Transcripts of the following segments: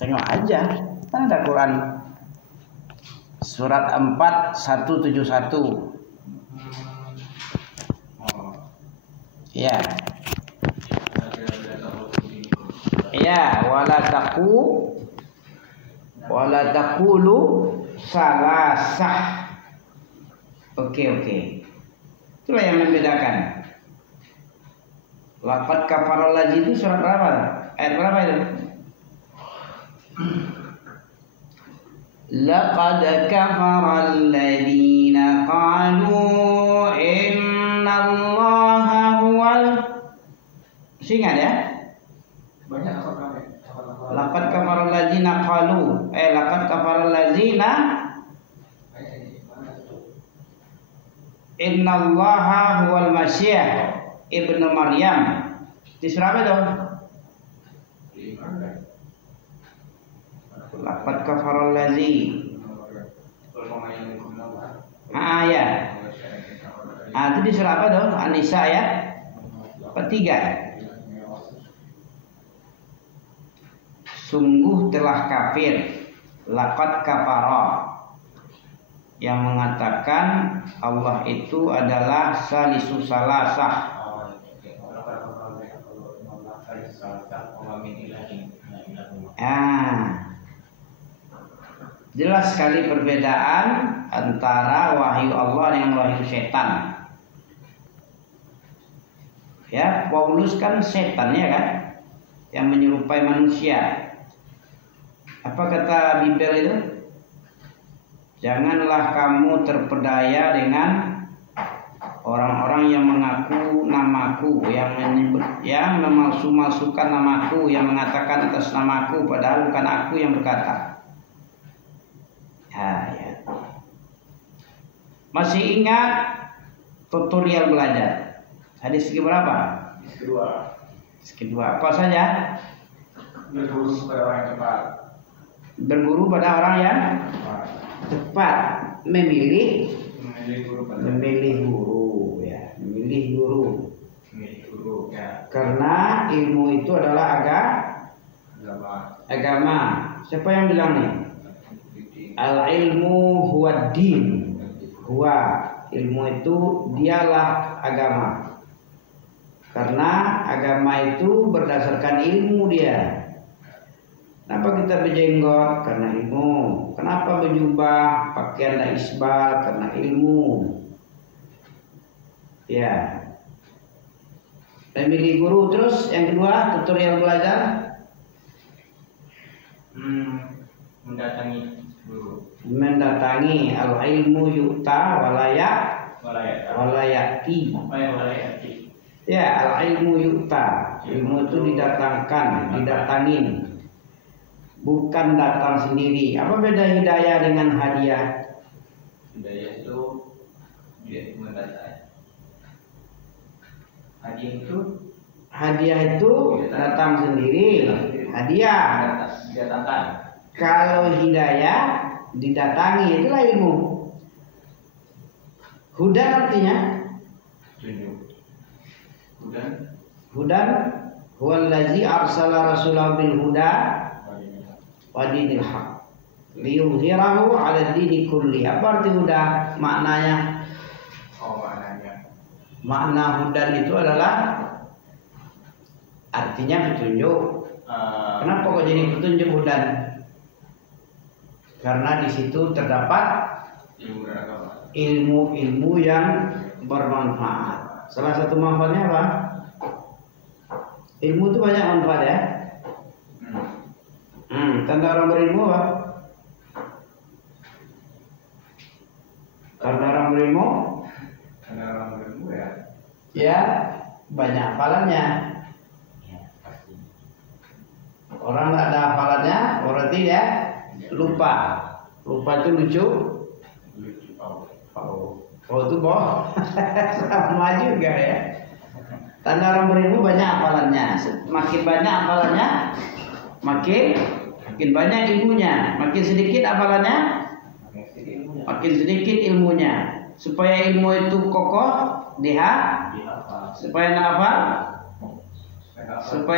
Tengok aja, kan ada Quran surat 4 171. Ya. Ya, wala taqulu salasah. Oke. Itulah yang membedakan. Laqad kafaral ladzina itu surat berapa? Ayat berapa itu? Laqad kafaral ladzina qalu innallaha huwal. Ingat ya? Banyak apa? Laqad kafaral ladzina qalu laqad kafaral ladzina innallaha huwal masih ibnu Maryam. Di surah apa itu? Laqad kafaral ladzina. Ya. Itu di surah apa tuh? An-Nisa ya? Ketiga. Sungguh telah kafir, laqad kafara, yang mengatakan Allah itu adalah salisu salasah. Jelas sekali perbedaan antara wahyu Allah dengan wahyu setan. Ya, Paulus kan setan ya kan, yang menyerupai manusia. Apa kata Bible itu? Janganlah kamu terpedaya dengan orang-orang yang mengaku namaku, yang memalsu-malsukan namaku, yang mengatakan atas namaku padahal bukan aku yang berkata. Ya. Masih ingat tutorial belajar? Hadis berapa? Kedua. Apa saja? Berguru pada orang yang tepat. Berguru pada orang yang tepat. Memilih guru ya. Memilih guru ya. Karena ilmu itu adalah agama. Siapa yang bilang nih? Al ilmu huwa din. Ilmu itu dialah agama. Karena agama itu berdasarkan ilmu dia. Kenapa kita berjenggot? Karena ilmu. Kenapa berjubah, pakaian dan isbal? Karena ilmu. Ya. Memilih guru. Terus yang kedua, tutorial belajar. Mendatangi al ilmu yu'ta walayati. Ya, al ilmu yu'ta. Ilmu itu didatangin. Bukan datang sendiri. Apa beda hidayah dengan hadiah? Hidayah itu dia mendatangi. Hadiah itu datang sendiri. Hadiah datangkan. Kalau hidayah didatangi, itulah ilmu. Hudan artinya Hudan huwallazi arsala rasulahu bil huda wa dinil haq liyudhhirahu 'ala dini kulli. Apa arti huda? Maknanya? Makna hudan itu adalah artinya petunjuk. Kenapa kok jadi petunjuk hudan? Karena di situ terdapat ilmu-ilmu yang bermanfaat. Salah satu manfaatnya apa? Ilmu itu banyak manfaat ya. Tanda orang berilmu apa? Tanda orang berilmu ya banyak hafalannya. Orang nggak ada hafalannya berarti ya lupa. Lupa itu lucu. Oh itu boh. Sama juga ya. Tanda orang berilmu banyak hafalannya. Makin banyak hafalannya, makin banyak ilmunya. Makin sedikit hafalannya, makin sedikit ilmunya. Supaya ilmu itu kokoh, supaya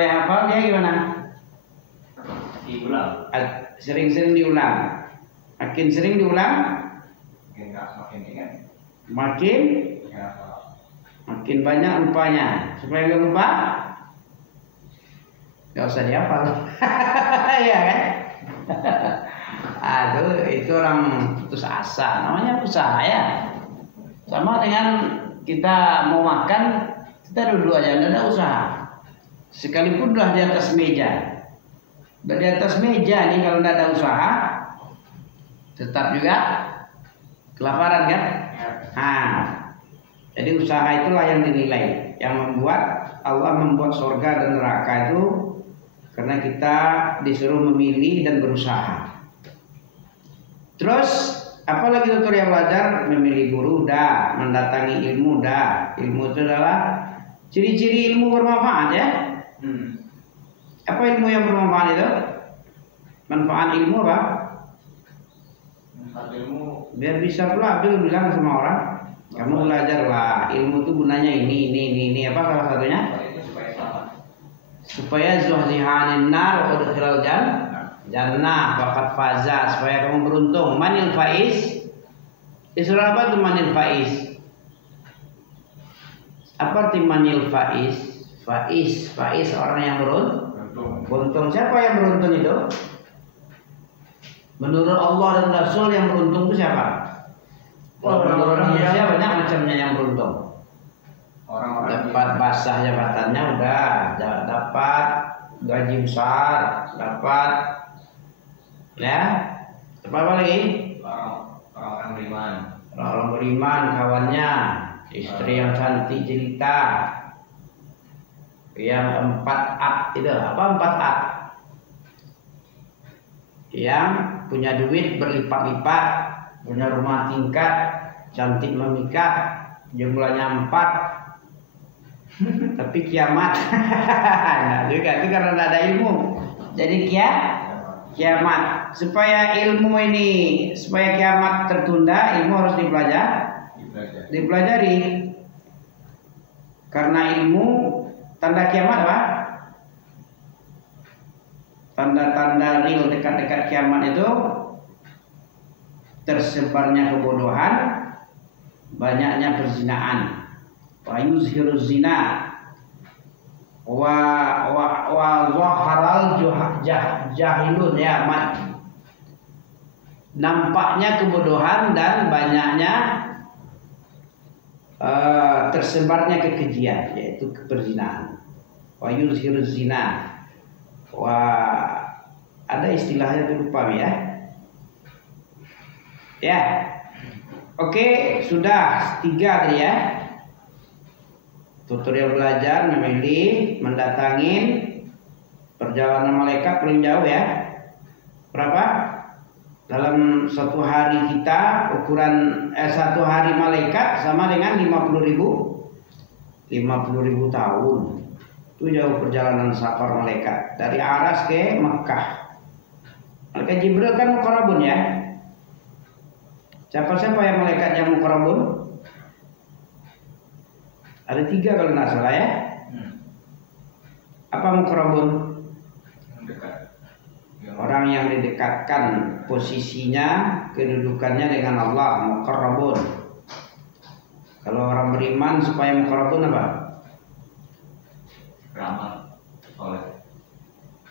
hafal dia gimana? diulang. Sering-sering diulang. Makin sering diulang, Makin ingat. makin Ya, banyak lupanya. Supaya nggak lupa, nggak usah dihafal. Iya kan? Aduh, itu orang putus asa. Namanya usaha ya. Sama dengan kita mau makan, kita duduk aja, nggak ada usaha. Sekalipun udah di atas meja. Udah di atas meja nih, kalau nggak ada usaha, tetap juga kelaparan kan? Nah, jadi usaha itulah yang dinilai, yang membuat Allah membuat surga dan neraka itu karena kita disuruh memilih dan berusaha. Terus apalagi dokter yang belajar? Memilih guru dah, mendatangi ilmu dah. Ilmu itu adalah ciri-ciri ilmu bermanfaat ya. Apa ilmu yang bermanfaat itu? Manfaat ilmu apa? manfaat ilmu Biar bisa pula bilang sama orang, kamu belajarlah, ilmu itu gunanya ini apa salah satunya? itu supaya selamat. Supaya zuhzihanin nar wa udkhilal jannah faqad faza, supaya kamu beruntung. Manil faiz? Isra apa itu manil faiz? Apa arti manil faiz? Faiz orang yang beruntung. Siapa yang beruntung itu? Menurut Allah dan Rasul yang beruntung itu siapa? Menurut manusia banyak macamnya yang beruntung. Orang-orang Dapat basah jabatannya udah, dapat gaji besar, dapat ya, apa lagi? orang-orang beriman. Orang beriman, kawannya, istri yang cantik jelita, yang 4 itu apa 4 yang punya duit berlipat-lipat, punya rumah tingkat, cantik memikat, jumlahnya 4, tapi kiamat. Nah juga itu karena tidak ada ilmu. Jadi kiamat. Supaya ilmu ini, supaya kiamat tertunda, ilmu harus dipelajari. Karena ilmu, tanda kiamat apa? Tanda-tanda real dekat-dekat kiamat itu tersebarnya kebodohan, banyaknya perzinaan. Wa yuzhiru zina wa zaharal jahilun ya mat. Nampaknya kebodohan dan banyaknya tersebarnya kekejian, yaitu perzinahan. Wa yuzhiru zina. Wah, ada istilahnya itu lupa ya. Ya, oke, sudah 3 tadi ya. Tutorial belajar, memilih, mendatangin, perjalanan malaikat paling jauh ya. Berapa? Dalam 1 hari kita ukuran 1 hari malaikat sama dengan 50.000 tahun. Itu jauh perjalanan safar malaikat dari Aras ke Mekah. Malaikat Jibril kan muqarrabun ya. Siapa yang malaikat yang muqarrabun? Ada 3 kalau nggak salah ya. Apa muqarrabun? Orang yang didekatkan posisinya, kedudukannya dengan Allah, muqarrabun. Kalau orang beriman supaya muqarrabun apa? Beramal soleh.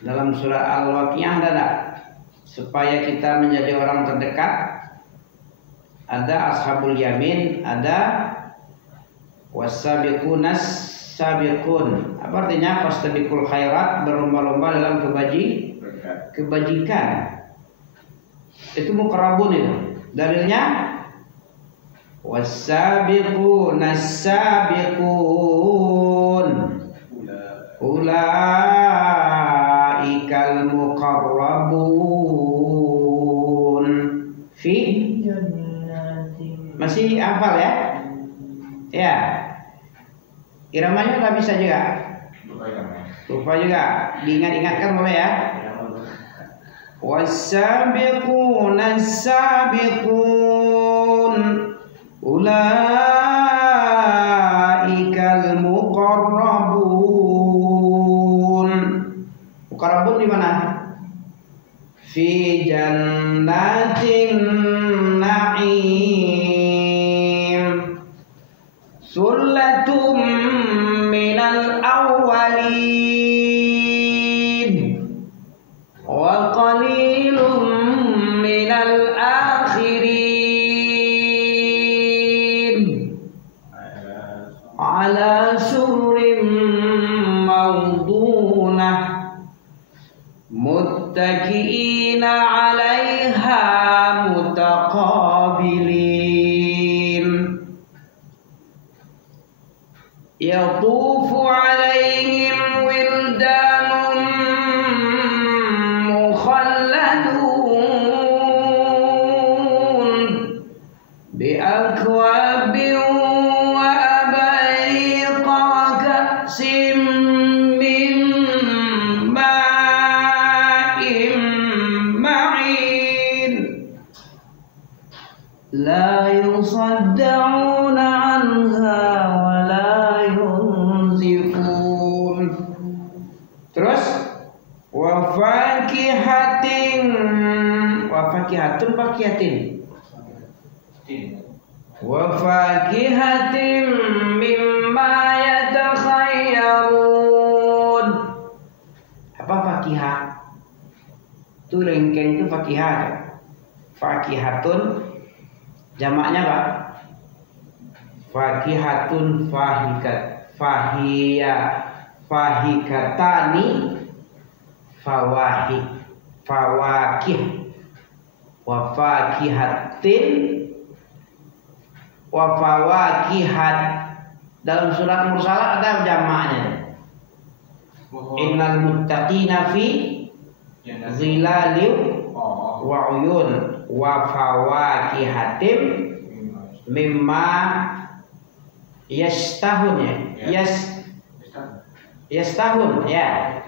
Dalam surah Al-Waqiah ada supaya kita menjadi orang terdekat. Ada ashabul yamin, ada wasabiqunas sabiqun. Apa artinya? Fastabiqul khairat, berlomba-lomba dalam kebajikan. Itu muqarrabun itu. Dalilnya wasabiqunas sabiqun. Ulaikal muqarrabun fi masih hafal ya? Ya. Iramanya nggak bisa juga. Lupa juga. Diingat-ingatkan boleh ya? Wasabiquna sabiqun ulaikal muqarrabun. Muqarrabun di mana? fi jannatin na'im sullatum minal awwalin wa qalilum minal akhirin ala surrin mawdunah muttaki'ina 'alaiha mutaqabilin yatufu 'alaihim wildanun mukhalladun bi akwabin wa abariqa wa ka'sin min la yusaddauna anha wa la yunzifun. Terus wa fakihatin mimma yatakhayyarun. Apa fakihah? Itu lengkeng itu fakihah kan? Fakihatun jamaknya Pak. Fakihatun fahikatani fawakih wa fakihatin wa fawakihat. Dalam surat Mursalah ada jamaknya. Innal muttaqina fi zilalin wa uyun wa fawakihatim mimma yastahun yastahun ya,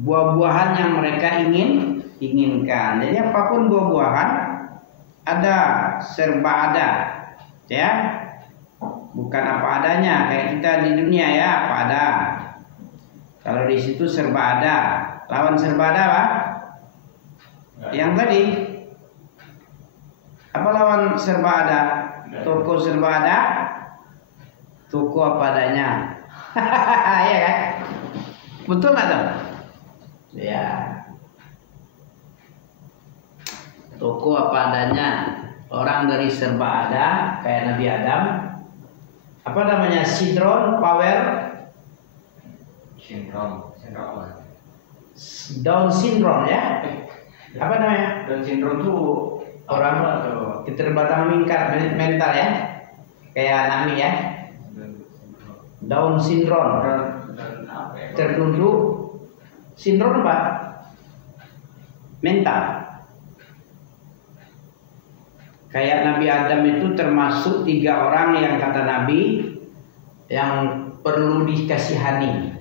buah-buahan yang mereka inginkan. Jadi apapun buah-buahan ada, serba ada ya, bukan apa adanya kayak kita di dunia ya, apa ada. Kalau di situ serba ada. Lawan serba ada Pak? Yang tadi apa lawan serba ada? Toko serba ada, toko apa adanya. Iya kan? Betul nggak tuh? Ya. Toko apa adanya. Orang dari serba ada, kayak Nabi Adam. Apa namanya? Sindrom, power, Down syndrome ya? Apa namanya? Down syndrome tuh orang keterbatasan mental ya, kayak Nami ya. Down syndrome, tertunduk sindrom apa? Mental. Kayak Nabi Adam itu termasuk 3 orang yang kata Nabi yang perlu dikasihani.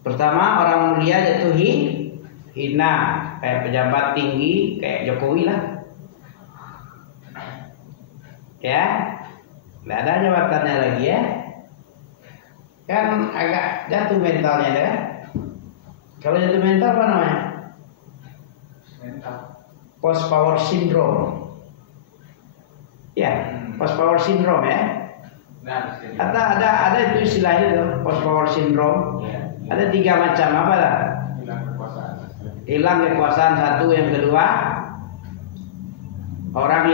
Pertama, orang mulia jatuh hina, kayak pejabat tinggi, kayak Jokowi lah. Ya, nggak ada jabatannya lagi ya. Kan agak jatuh mentalnya ya. Kalau jatuh mental apa namanya? Post power syndrome. Ya, post power syndrome ya. Ada itu istilahnya tuh, post power syndrome. Ada 3 macam apa lah? Hilang kekuasaan satu, yang kedua orang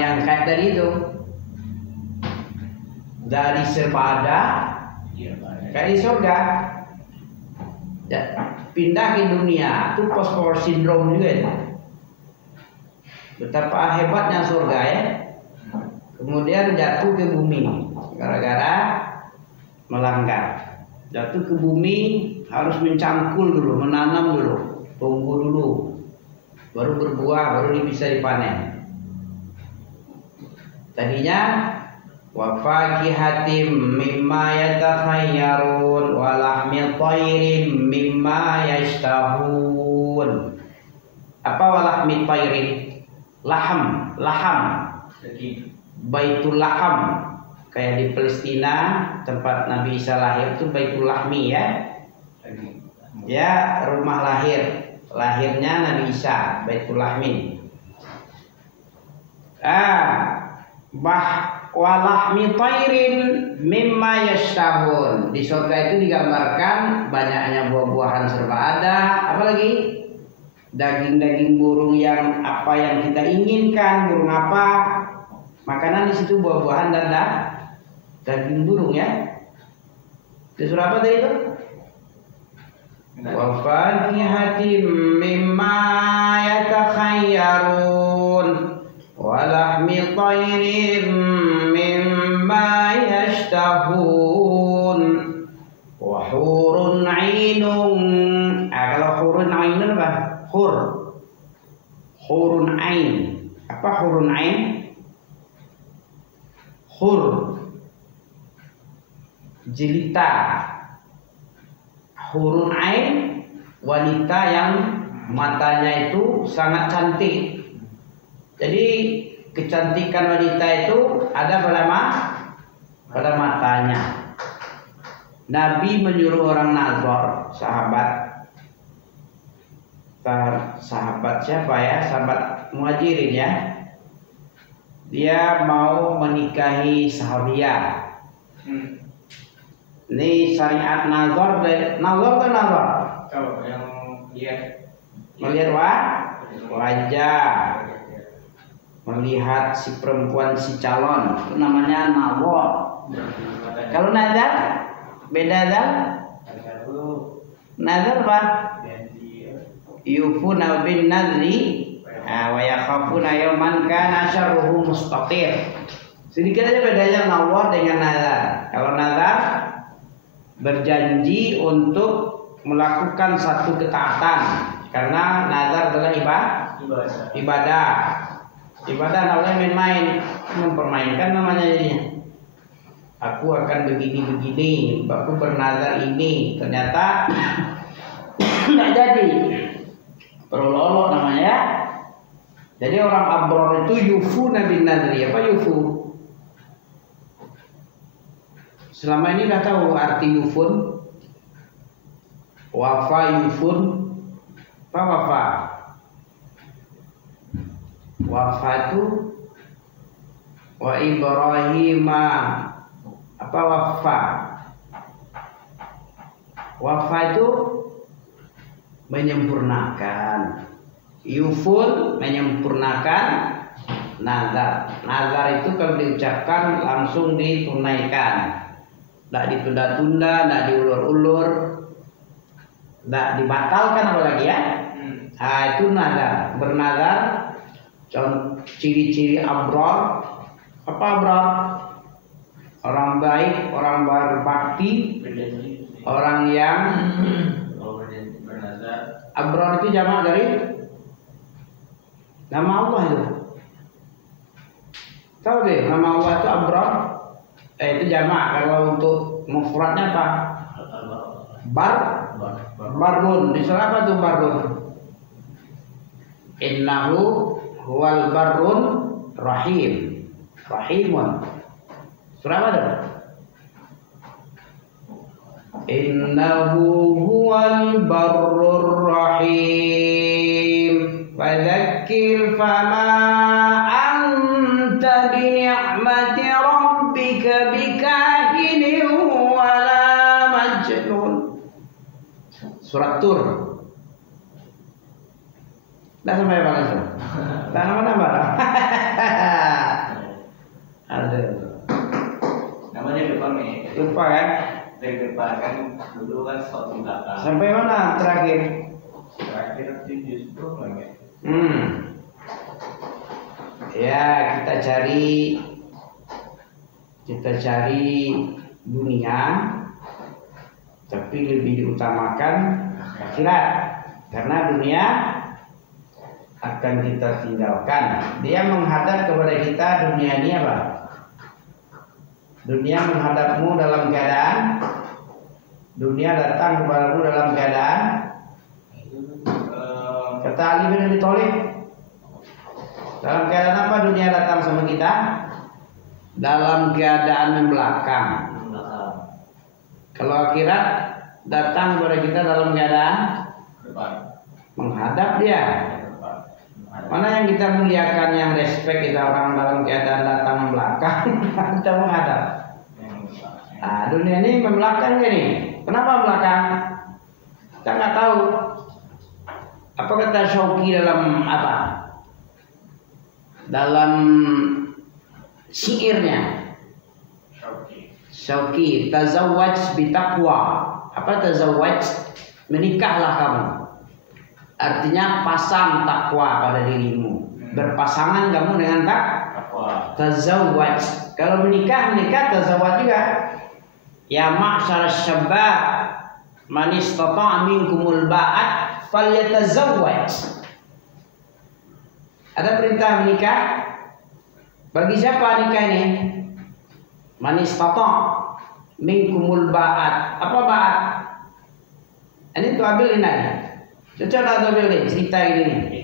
yang kayak tadi itu dari serba ada kayak di surga ya, pindah ke dunia itu post power syndrome juga ya. Betapa hebatnya surga ya, kemudian jatuh ke bumi gara-gara melanggar. Jatuh ke bumi harus mencangkul dulu, menanam dulu, tunggu dulu, baru berbuah, baru bisa dipanen. Tadinya wa fakihatim mimma yatakhayyarun wa lahmi thairin mimma yashtahun. Apa wa lahmi thairin? Laham. Baitul Laham, kayak di Palestina tempat Nabi Isa lahir itu Baitul Lahmi ya. Ya, rumah lahirnya Nabi Isa, Baitul Lahmi. Walahmi tairin mimma yashtahun. Di surga itu digambarkan banyaknya buah-buahan serba ada, apalagi daging-daging burung yang apa yang kita inginkan, burung apa. Makanan di situ buah-buahan dan daging burung ya. Di surah apa tadi itu? Wa fakihatin mimma yatakhayyarun wa lahmi tairin mimma yashtahun wa hurun 'ainun. Kalau hurun 'ainun apa? Hurun 'ain. Apa hurun 'ain? Hur jelita. Hurun 'ain wanita yang matanya itu sangat cantik. Jadi kecantikan wanita itu ada pada matanya. Nabi menyuruh orang Nazar, sahabat siapa ya? Sahabat Muhajirin ya. Dia mau menikahi sahabiah. Ini syariat nazar atau nazar? Kalau yang Melihat wajah, melihat si perempuan, si calon, itu namanya nazar. Kalau nazar beda dah. Nazar apa? Yufuna bin nadri wa yakhafuna yawman kana syarruhu mustaqir. Sedikit aja bedanya nazar dengan nazar. Kalau nazar berjanji untuk melakukan satu ketaatan, karena nazar adalah ibadah. Ibadah namanya main-main, mempermainkan namanya jadinya. Aku akan begini, aku bernazar ini, ternyata tidak jadi. Perolok namanya ya. Jadi orang abrar itu yufu bin nadri. Apa yufu? Selama ini udah tahu arti yufun. Wafa yufun. Apa wafa? Wafa itu wa Ibrahima. Apa wafa? Wafa itu menyempurnakan. Yufun menyempurnakan nazar. Nazar itu kalau diucapkan langsung ditunaikan. Tidak ditunda-tunda, tidak diulur-ulur, tidak dibatalkan apalagi ya. Nah, itu nazar. Bernazar. Ciri-ciri abrar. Apa abrar? Orang baik, orang berbakti, orang yang abrar itu jamak dari nama Allah itu. Tahu deh, nama Allah itu abrar. Itu jamak. Kalau untuk mufradnya apa? Barun. Di surah apa tuh barun? Innahu huwal barun rahim. Rahimun. Surah apa tuh? Innahu huwal barur rahim. Fadzakir fama anta bini'mati rabbika bikahinin wala majnun. Surat Tur. Dah sampai mana sudah? Dah nama-nama dah. Ada. Namanya lupa nih. Lupa kan? Dari depan kan dulu kan suatu belakang. Sampai mana terakhir? Terakhir itu justru lagi. Ya, kita cari dunia, tapi lebih diutamakan akhirat. Karena dunia akan kita tinggalkan. Dia menghadap kepada kita, dunia ini apa? Dunia menghadapmu dalam keadaan, dunia datang kepadamu dalam keadaan. Kata Ali bin Abi Thalib, dalam keadaan apa dunia datang sama kita? Dalam keadaan membelakang. Kalau akhirat datang kepada kita dalam keadaan Depan. menghadap dia. Depan. Mana yang kita muliakan, yang respect kita orang dalam keadaan datang belakang kita menghadap. Nah, dunia ini membelakang ini. Kenapa belakang? Kita nggak tahu. Apa kata Syauqi dalam apa? Dalam syairnya. Syauqi, tazawwaj bitaqwa. Apa tazawwaj? Menikahlah kamu. Artinya pasang takwa pada dirimu. Berpasangan kamu dengan takwa. Tazawwaj. Kalau menikah tazawwaj juga. Ya ma'syar syabab, man istata'a minkumul ba'at falyatazawwaj. Ada perintah menikah. Bagi siapa nikah ini? Man istata' minkumul ba'at. Apa ba'at? Ini tuh ambil ini. Cocok atau ambil cerita ini?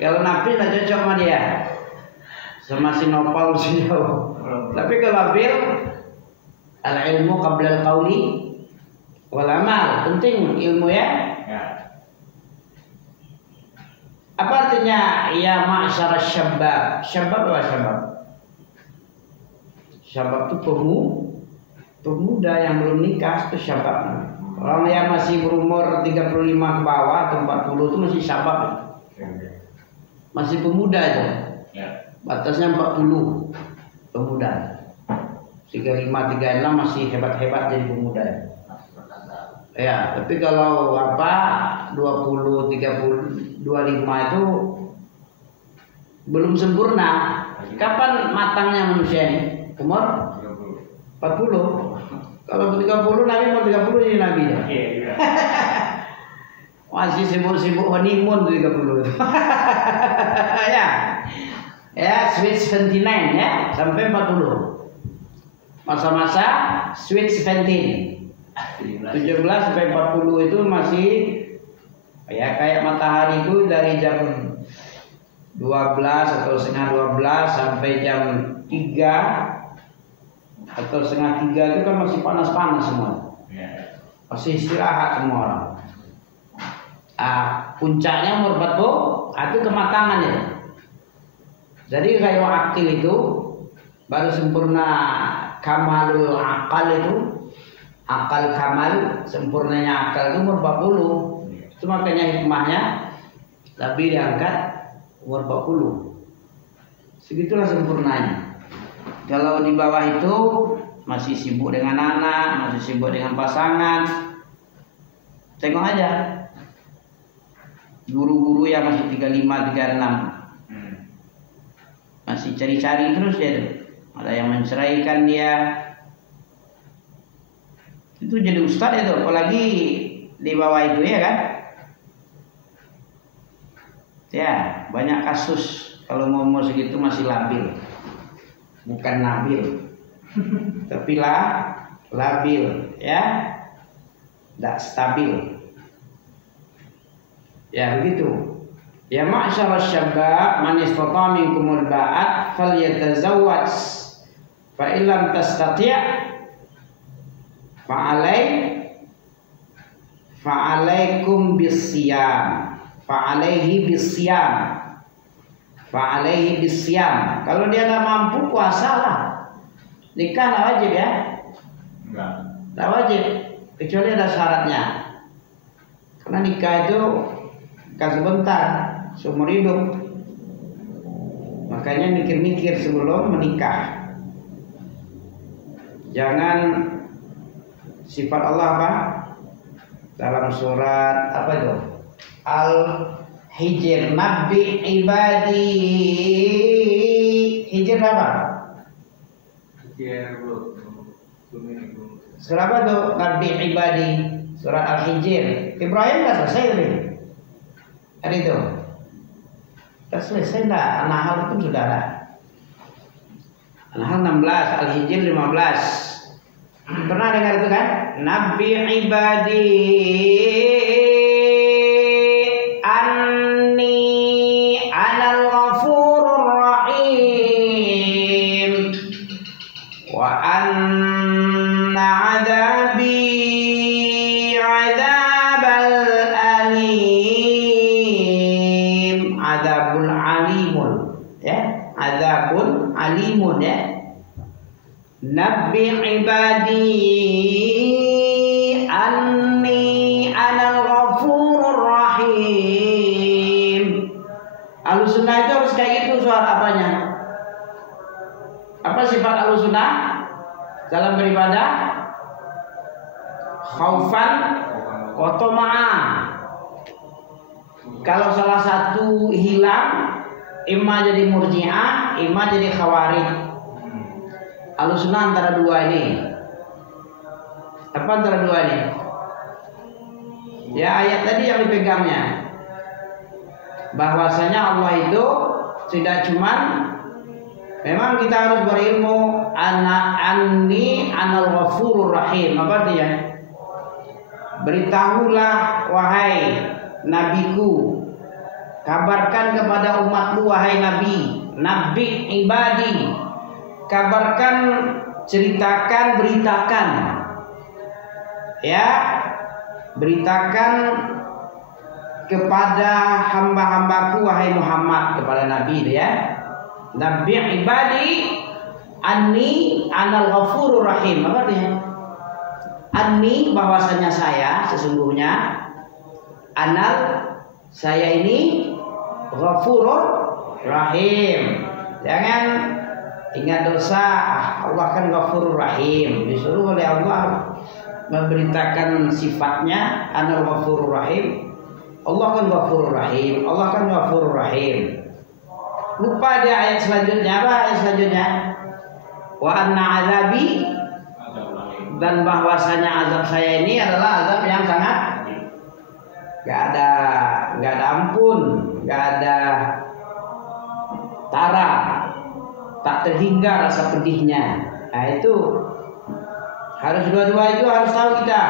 Kalau Nabi nggak cocok sama dia. Sama si Nopal si jauh. Tapi kalau ambil al-ilmu qabla al-qawli wal amal. Penting ilmu ya. Apa artinya ya ma'syar syabab? Syabab apa syabab? Syabab itu pemuda yang belum nikah itu syabab. Orang yang masih berumur 35 ke bawah atau 40 itu masih syabab. Masih pemuda itu. Batasnya 40 pemuda. 35 36 masih hebat-hebat jadi pemuda. Ya, tapi kalau apa 20 30 25 itu belum sempurna. Kapan matangnya manusia ini? Umur 40. Kalau 30 Nabi mau 30 jadi Nabi ya. Masih sibuk-sibuk honeymoon 30. Ya. Ya, sweet 79 ya, sampai 40. Masa-masa sweet 17. 17 sampai 40 itu masih ya kayak matahari itu dari jam 12 atau setengah 12 sampai jam 3 atau setengah 3 itu kan masih panas-panas semua. Masih istirahat semua orang. Puncaknya umur 40 itu kematangan ya. Jadi kayak akil itu baru sempurna kamalul akal itu. Akal kamal, sempurnanya akal itu umur 40. Itu makanya hikmahnya Nabi diangkat umur 40. Segitulah sempurnanya. Kalau di bawah itu masih sibuk dengan anak, masih sibuk dengan pasangan. Tengok aja guru-guru yang masih 35, 36 masih cari-cari terus ya. Ada yang menceraikan dia. Itu jadi ustadz itu, apalagi di bawah itu ya kan. Ya, banyak kasus kalau mau segitu masih labil. Bukan nabil. Tapi labil ya. Tidak stabil. Ya begitu. Ya ma'syar syabab man istata'a minkumul ba'at falyatazawwaj. Fa illam tastati' fa'alaikum bisyam. Fa'alaihi bisyam. Kalau dia nggak mampu puasa lah. Nikah nggak wajib ya? Nggak wajib. Kecuali ada syaratnya. Karena nikah itu kan sebentar, seumur hidup. Makanya mikir-mikir sebelum menikah. Jangan sifat Allah apa? Dalam surat apa itu? Al-Hijr, Nabi ibadi. Hijr apa? Surat apa itu? Nabi ibadi. Surat Al-Hijr. Ibrahim nggak selesai tadi. Ada itu. Nggak selesai enggak? An-Nahl itu sudah ada. An-Nahl 16, Al-Hijr 15. Pernah dengar itu kan? Nabi ibadi anni anal ghafurur rahim wa anna adabi Nabbi ibadi anni anal ghafurur rahim. Ahlussunnah itu harus kayak gitu soal apanya? Apa sifat ahlussunnah dalam beribadah? Khaufan wa tama'an. Kalau salah satu hilang, imma jadi murji'ah, imma jadi khawarij. Ahlussunnah antara dua ini. Apa antara dua ini? Ya ayat tadi yang dipegangnya, bahwasanya Allah itu tidak cuman, memang kita harus berilmu anni anal ghafurur rahim. Apa dia? Beritahulah wahai nabiku, kabarkan kepada umatmu wahai nabi, nabbi ibadi, kabarkan, ceritakan, beritakan, ya, beritakan kepada hamba-hambaku wahai Muhammad, kepada nabi ya, nabbi ibadi anni anal ghafurur rahim. Apa artinya? Anni, bahwasanya saya sesungguhnya, anal, saya ini, ghafurur rahim. Jangan ingat dosa, Allah kan ghafurur rahim. Disuruh oleh Allah memberitakan sifatnya, anal ghafurur rahim. Allah kan ghafurur rahim. Allah kan ghafurur rahim. Lupa dia ayat selanjutnya. Apa ayat selanjutnya? Wa anna azabi, dan bahwasanya azab saya ini adalah azab yang sangat gak ada ampun, gak ada tara, tak terhingga rasa pedihnya. Nah itu harus dua-dua itu harus tahu kita.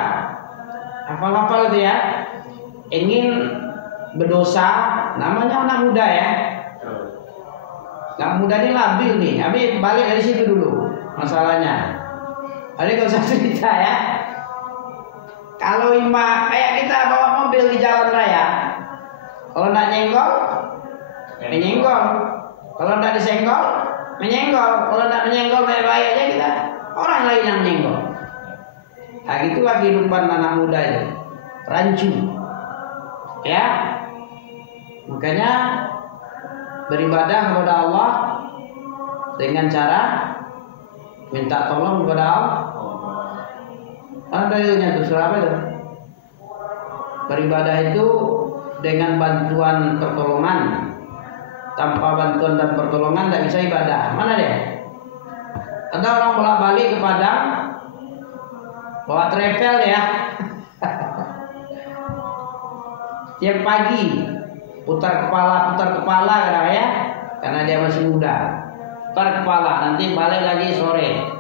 Hafal-hafal itu ya. Ingin berdosa, namanya anak muda ya. Anak muda ini labil nih. Tapi balik dari situ dulu masalahnya. Ada gak usah cerita ya. Kalau imam kayak kita bawa mobil di jalan raya, kalau nak nyenggol, menyenggol. Kalau nak disenggol, menyenggol. Kalau nak menyenggol baik-baik aja kita, orang lain yang menyenggol. Nah itulah kehidupan anak muda itu, rancu. Ya, makanya beribadah kepada Allah dengan cara minta tolong kepada Allah. Ada dalilnya itu surah apa itu? Beribadah itu dengan bantuan pertolongan. Tanpa bantuan dan pertolongan tidak bisa ibadah. Mana dia? Ada orang bolak-balik ke Padang bawa travel ya. Tiap pagi putar kepala ya, karena dia masih muda. Putar kepala, nanti balik lagi sore.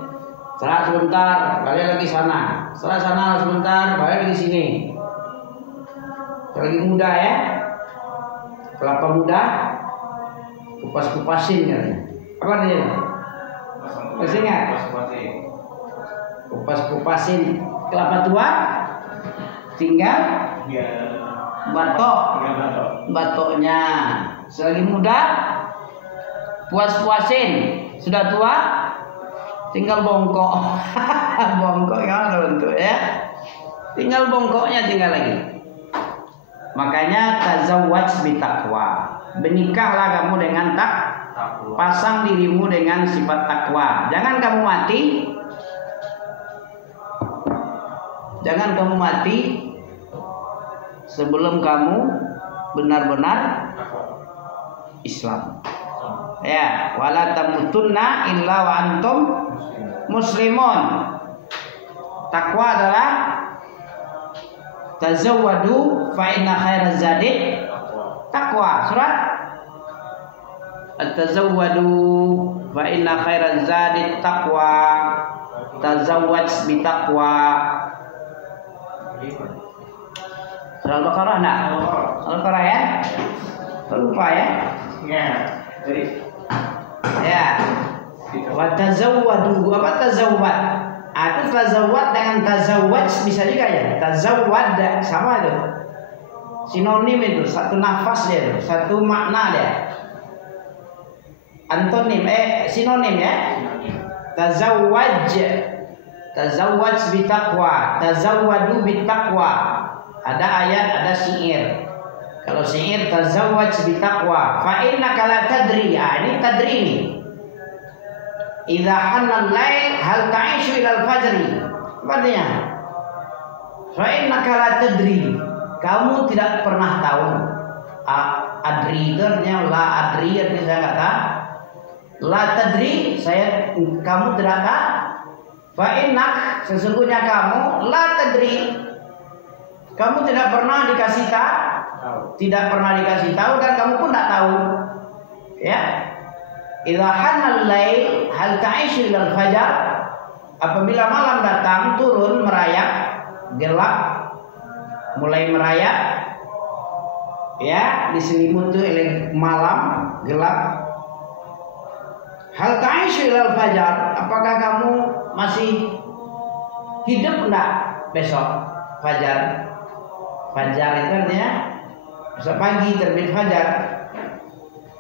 Setelah sebentar, balik lagi sana. Setelah sana sebentar, balik lagi sini. Lagi muda ya, kelapa muda, kupas-kupasin katanya. Apa dia? Masih ingat? Kupas-kupasin kelapa tua, tinggal batoknya. Selagi muda, puas-puasin. Sudah tua, tinggal bongkok. Bongkok yang ada bentuk ya. Tinggal bongkoknya tinggal lagi. Makanya tazawwaj bitaqwa. Menikahlah kamu dengan takwa. Pasang dirimu dengan sifat takwa. Jangan kamu mati sebelum kamu benar-benar Islam. Ya, wala tamutunna illa wa antum muslimun. Takwa adalah tazawwadu fa inna khairaz zadi taqwa. Surat at-tazawwadu fa inna khairaz zadi taqwa. Tazawwaj bi taqwa. Surah Al-Baqarah enggak? Al-Baqarah ya? Lupa ya? Ya. Jadi ya. Wa tazawwadu. Apa tazawwad? Itu tazawwad dengan tazawwaj bisa juga ya. Tazawwad sama itu. Sinonim itu, satu nafas dia itu, satu makna dia. Antonim sinonim ya. Tazawwaj Tazawwaj bitaqwa, tazawwadu bitaqwa. Ada ayat, ada syair. Kalau syair tazawwaj bitaqwa, fa innaka la tadri. Ini tadri ini. Idza hanna al-lail hal ta'ishu ila al-fajri. Artinya, fa innaka la tadri. Kamu tidak pernah tahu. Adri itu artinya la adri, artinya saya kata la tadri, kamu tidak tahu. Fa innak, sesungguhnya kamu la tadri, kamu tidak pernah dikasih tahu, tidak pernah dikasih tahu, dan kamu pun tidak tahu. Ya, idza hanal lail hal ta'ishu ilal fajar. Apabila malam datang, turun merayap, gelap, mulai merayap, ya, diselimuti oleh malam gelap. Hal ta'ishu ilal fajar, apakah kamu masih hidup enggak besok fajar? Fajar itu artinya besok pagi terbit fajar.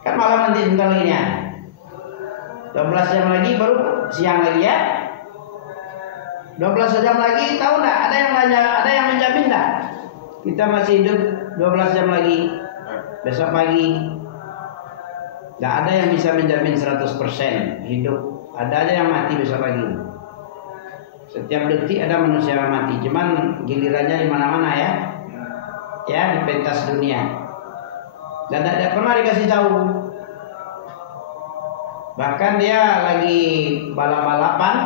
Kan malam nanti sebentar lagi ya. 12 jam lagi baru siang lagi ya. 12 jam lagi tahu enggak? Ada yang nanya, ada yang menjamin enggak? Kita masih hidup 12 jam lagi besok pagi. Enggak ada yang bisa menjamin 100% hidup. Ada aja yang mati besok pagi. Setiap detik ada manusia yang mati. Cuman gilirannya di mana-mana ya. Ya, di pentas dunia. Dan tidak pernah dikasih tahu. Bahkan dia lagi balap-balapan.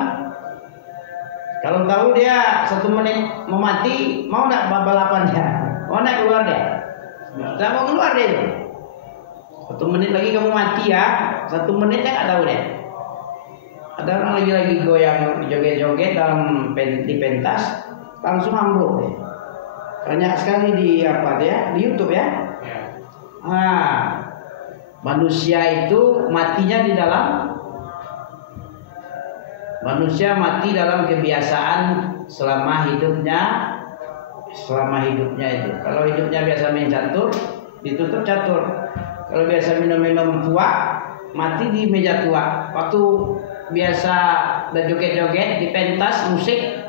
Kalau tahu dia 1 menit mau mati, mau enggak balapannya? Mau enggak keluar dia? Enggak mau keluar dia. 1 menit lagi kamu mati ya. 1 menitnya enggak tahu deh. Ada orang lagi goyang, joget-joget di pentas, langsung ambruk deh. Banyak sekali di di YouTube ya. Manusia itu matinya di dalam, manusia mati dalam kebiasaan selama hidupnya itu. Kalau hidupnya biasa main catur, ditutup catur. Kalau biasa minum-minum tua, mati di meja tua. Waktu biasa dan joget-joget di pentas musik,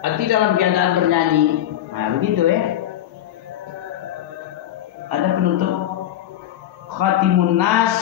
mati dalam keadaan bernyanyi. Nah begitu ya. Ada penutup khatimun nas